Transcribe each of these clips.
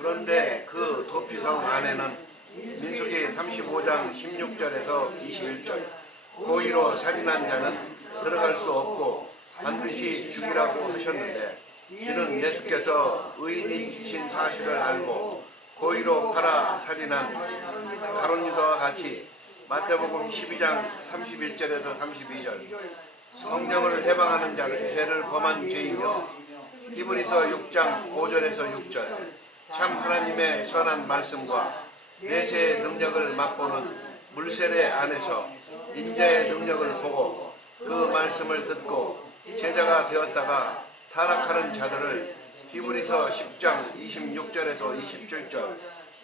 그런데 그 도피성 안에는 민수기 35장 16절에서 21절 고의로 살인한 자는 들어갈 수 없고 반드시 죽이라고 하셨는데, 이는 예수께서 의인이신 사실을 알고 고의로 팔아 살인한 가룟 유다와 같이 마태복음 12장 31절에서 32절 성령을 해방하는 죄를 범한 죄이며, 히브리서 6장 5절에서 6절 참 하나님의 선한 말씀과 내세의 능력을 맛보는 물세례 안에서 인자의 능력을 보고 그 말씀을 듣고 제자가 되었다가 타락하는 자들을 히브리서 10장 26절에서 27절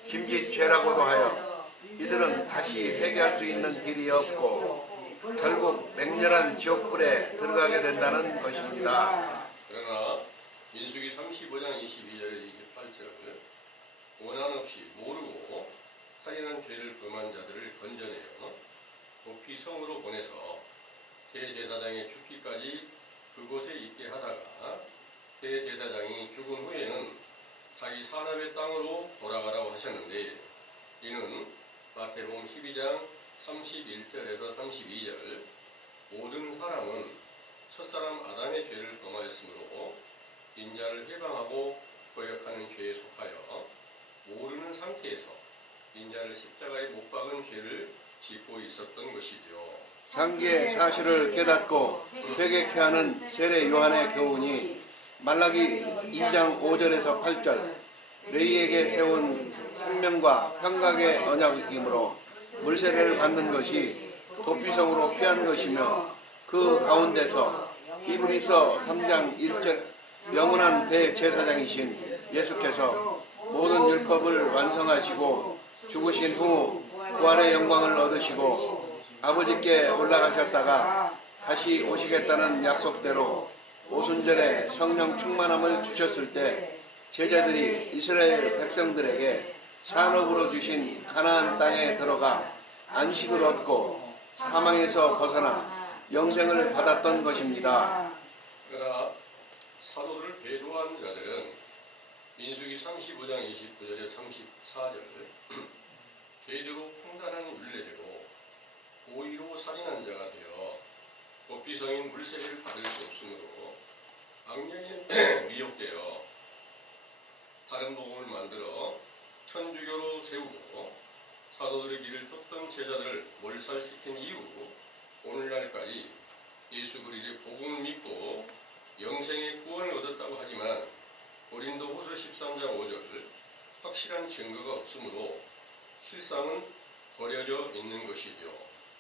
김짓죄라고도 하여 이들은 다시 회개할 수 있는 길이 없고 결국 맹렬한 지옥불에 들어가게 된다는 것입니다. 그러나 민수기 35장 22절에서 28절 원한 없이 모르고 살인한 죄를 범한 자들을 건져내어 도피성으로 보내서 대제사장의 죽기까지 그곳에 있게 하다가 대제사장이 죽은 후에는 자기 산업의 땅으로 돌아가라고 하셨는데, 이는 마태복음 12장 31절에서 32절 모든 사람은 첫사람 아담의 죄를 범하였으므로 인자를 해방하고 거역하는 죄에 속하여 모르는 상태에서 인자를 십자가에 못 박은 죄를 짓고 있었던 것이죠. 상기의 사실을 깨닫고 회개케 하는 세례 요한의 교훈이 말라기 2장 5절에서 8절 너희에게 세운 생명과 평강의 언약이므로 물세례를 받는 것이 도피성으로 피한 것이며, 그 가운데서 히브리서 3장 1절 영원한 대제사장이신 예수께서 모든 율법을 완성하시고 죽으신 후 부활의 영광을 얻으시고 아버지께 올라가셨다가 다시 오시겠다는 약속대로 오순절에 성령 충만함을 주셨을 때 제자들이 이스라엘 백성들에게 산업으로 주신 가나안 땅에 들어가 안식을 얻고 사망에서 벗어나 영생을 받았던 것입니다. 그러나 사도를 배도한 자들은 민수기 35장 29절에 34절 제대로 판단한 율례대로 고의로 살인한 자가 되어 도피성인 물세례를 받을 수 없으므로 악령에 미혹되어 다른 복음을 만들어 천주교로 세우고 사도들의 길을 쫓던 제자들을 몰살시킨 이후 오늘날까지 예수 그리스도의 복음을 믿고 영생의 구원을 얻었다고 하지만 고린도후서 13장 5절 확실한 증거가 없으므로 실상은 버려져 있는 것이죠.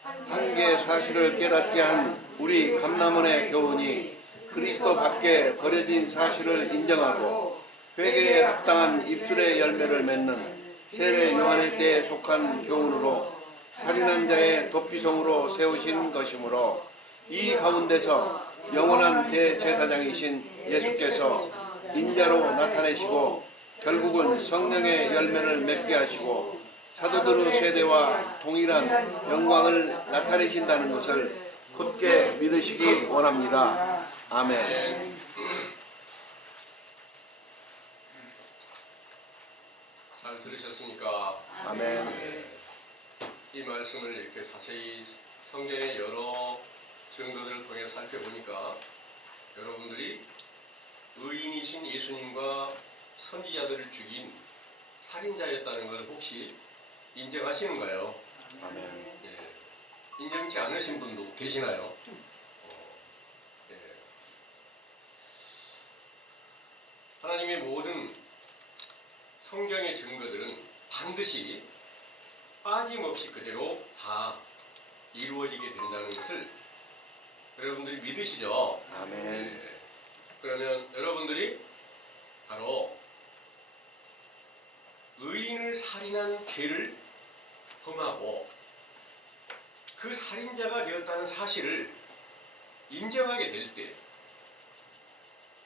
한계의 사실을 깨닫게 한 우리 감남원의 교훈이 그리스도 밖에 버려진 사실을 인정하고 회개에 합당한 입술의 열매를 맺는 세례 요한의 때에 속한 교훈으로 살인한 자의 도피성으로 세우신 것이므로, 이 가운데서 영원한 대제사장이신 예수께서 인자로 나타내시고 결국은 성령의 열매를 맺게 하시고 사도들의 세대와 동일한 영광을 나타내신다는 것을 굳게 믿으시기 원합니다. 아멘. 잘 들으셨습니까? 아멘. 네. 이 말씀을 이렇게 자세히 성경의 여러 증거들을 통해 살펴보니까 여러분들이 의인이신 예수님과 선지자들을 죽인 살인자였다는 걸 혹시 인정하시는가요? 아멘. 예. 인정치 않으신 분도 계시나요? 예. 하나님의 모든 성경의 증거들은 반드시 빠짐없이 그대로 다 이루어지게 된다는 것을 여러분들이 믿으시죠? 아멘. 예. 그러면 여러분들이 바로 의인을 살인한 죄를 범하고 그 살인자가 되었다는 사실을 인정하게 될 때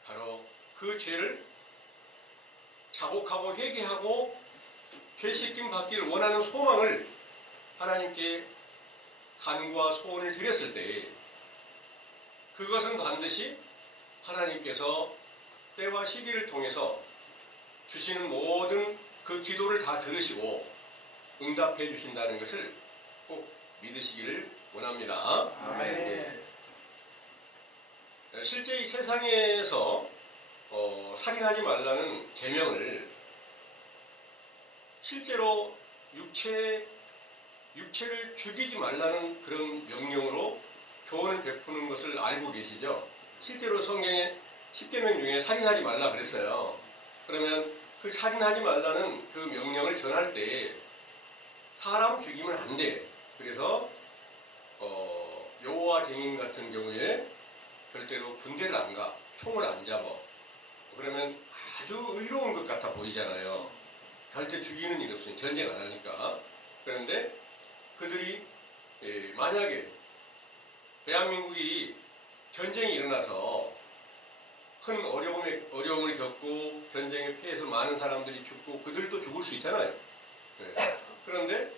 바로 그 죄를 자복하고 회개하고 되씻김 받기를 원하는 소망을 하나님께 간구와 소원을 드렸을 때 그것은 반드시 하나님께서 때와 시기를 통해서 주시는 모든 그 기도를 다 들으시고 응답해 주신다는 것을 꼭 믿으시기를 원합니다. 예. 실제 이 세상에서 살인하지 말라는 계명을 실제로 육체를 죽이지 말라는 그런 명령으로 교훈을 베푸는 것을 알고 계시죠? 실제로 성경에 10계명 중에 살인하지 말라 그랬어요. 그러면 그 살인하지 말라는 그 명령을 전할 때 사람 죽이면 안 돼. 그래서 여호와 증인 같은 경우에 절대로 군대를 안 가, 총을 안 잡아. 그러면 아주 의로운 것 같아 보이잖아요. 절대 죽이는 일 없으니 전쟁 안 하니까. 그런데 그들이 만약에 대한민국이 전쟁이 일어나서 큰 어려움을 겪고 전쟁에 피해서 많은 사람들이 죽고 그들도 죽을 수 있잖아요. 그런데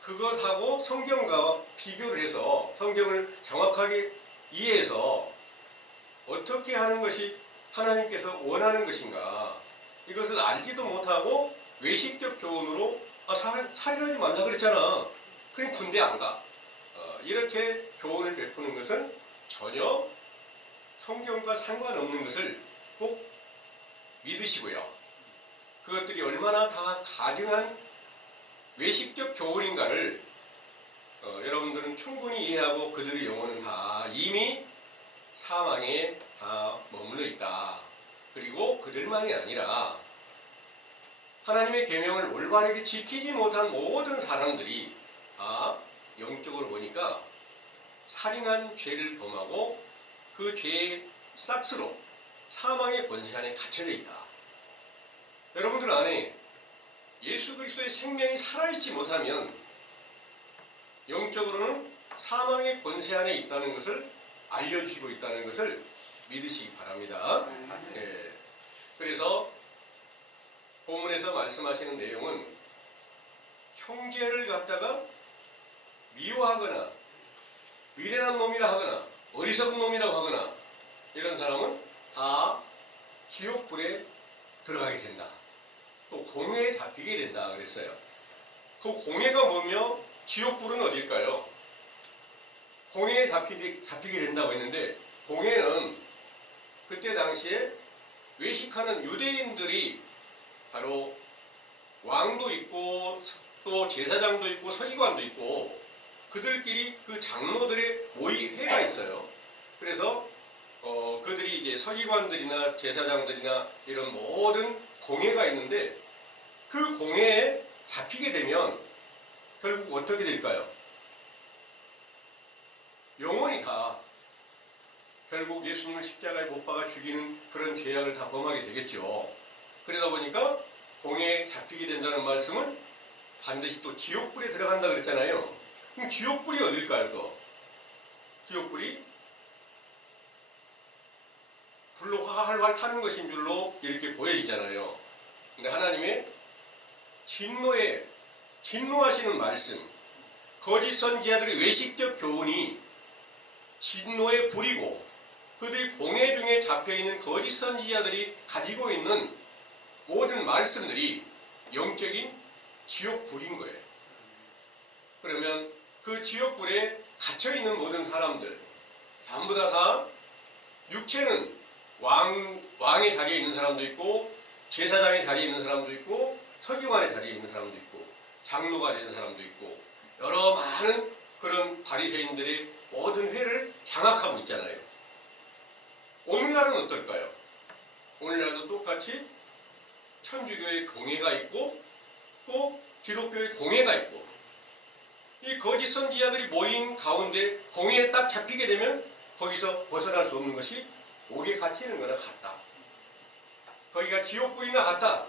그것하고 성경과 비교를 해서 성경을 정확하게 이해해서 어떻게 하는 것이 하나님께서 원하는 것인가, 이것을 알지도 못하고 외식적 교훈으로 살인하지 말라 그랬잖아. 그럼 군대 안 가. 이렇게 교훈을 베푸는 것은 전혀 성경과 상관없는 것을 꼭 믿으시고요. 그것들이 얼마나 다 가증한 외식적 교훈인가를 여러분들은 충분히 이해하고 그들의 영혼은 다 이미 사망에 다 머물러 있다. 그리고 그들만이 아니라 하나님의 계명을 올바르게 지키지 못한 모든 사람들이 다 영적으로 보니까 살인한 죄를 범하고 그 죄의 싹스로 사망의 권세 안에 갇혀져 있다. 여러분들 안에 예수 그리스도의 생명이 살아있지 못하면 영적으로는 사망의 권세 안에 있다는 것을 알려주시고 있다는 것을 믿으시기 바랍니다. 그래서 본문에서 말씀하시는 내용은 형제를 갖다가 미워하거나 미련한 놈이라 하거나 어리석은 놈이라고 하거나 이런 사람은 다 지옥불에 들어가게 된다. 또 공회에 잡히게 된다 그랬어요. 그 공회가 뭐며 지옥불은 어딜까요? 공회에 잡히게 된다고 했는데, 공회는 그때 당시에 외식하는 유대인들이 바로 왕도 있고 또 제사장도 있고 서기관도 있고 그들끼리 그 장로들의 모의회가 있어요. 그래서 그들이 이제 서기관들이나 제사장들이나 이런 모든 공회가 있는데, 그 공회에 잡히게 되면 결국 어떻게 될까요? 영원히 다 결국 예수님을 십자가에 못 박아 죽이는 그런 죄악을 다 범하게 되겠죠. 그러다 보니까 공회에 잡히게 된다는 말씀은 반드시 또 지옥불에 들어간다 그랬잖아요. 그럼 지옥불이 어딜까요? 또 지옥불이 불로 활활 타는 것인 줄로 이렇게 보여지잖아요. 근데 하나님의 진노하시는 말씀, 거짓 선지자들의 외식적 교훈이 진노의 불이고, 그들이 공회 중에 잡혀있는 거짓 선지자들이 가지고 있는 모든 말씀들이 영적인 지옥불인 거예요. 그러면 그 지옥불에 갇혀있는 모든 사람들 전부 다 육체는 왕의 자리에 있는 사람도 있고, 제사장의 자리에 있는 사람도 있고, 서기관의 자리에 있는 사람도 있고, 장로가 되는 사람도 있고, 여러 많은 그런 바리새인들의 모든 회를 장악하고 있잖아요. 오늘날은 어떨까요? 오늘날도 똑같이 천주교의 공회가 있고 또 기독교의 공회가 있고, 이 거짓 선지자들이 모인 가운데 공회에 딱 잡히게 되면 거기서 벗어날 수 없는 것이 옥에 갇히는 거나 같다. 거기가 지옥불이나 같다.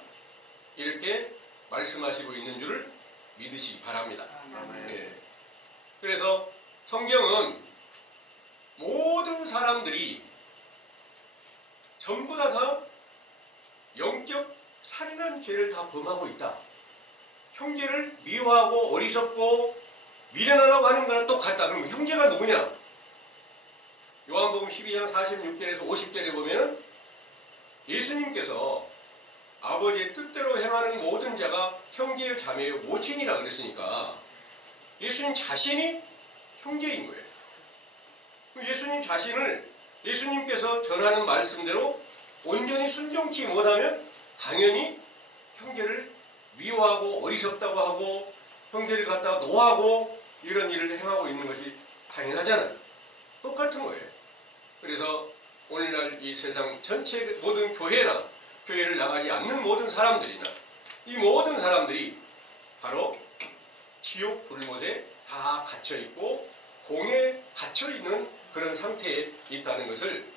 이렇게 말씀하시고 있는 줄을 믿으시기 바랍니다. 그래서 성경은 모든 사람들이 전부 다 영적 살인한 죄를 다 범하고 있다. 형제를 미워하고 어리석고 미련하다고 하는 거랑 똑같다. 그럼 형제가 누구냐? 요한복음 12장 46절에서 50절에 보면 예수님께서 아버지의 뜻대로 행하는 모든 자가 형제요 자매요 모친이라 그랬으니까 예수님 자신이 형제인 거예요. 예수님 자신을 예수님께서 전하는 말씀대로 온전히 순종치 못하면 당연히 형제를 미워하고 어리석다고 하고 형제를 갖다가 노하고 이런 일을 행하고 있는 것이 당연하잖아요. 똑같은 거예요. 그래서 오늘날 이 세상 전체 모든 교회나 교회를 나가지 않는 모든 사람들이나 이 모든 사람들이 바로 지옥 불못에 다 갇혀있고 공에 갇혀있는 그런 상태에 있다는 것을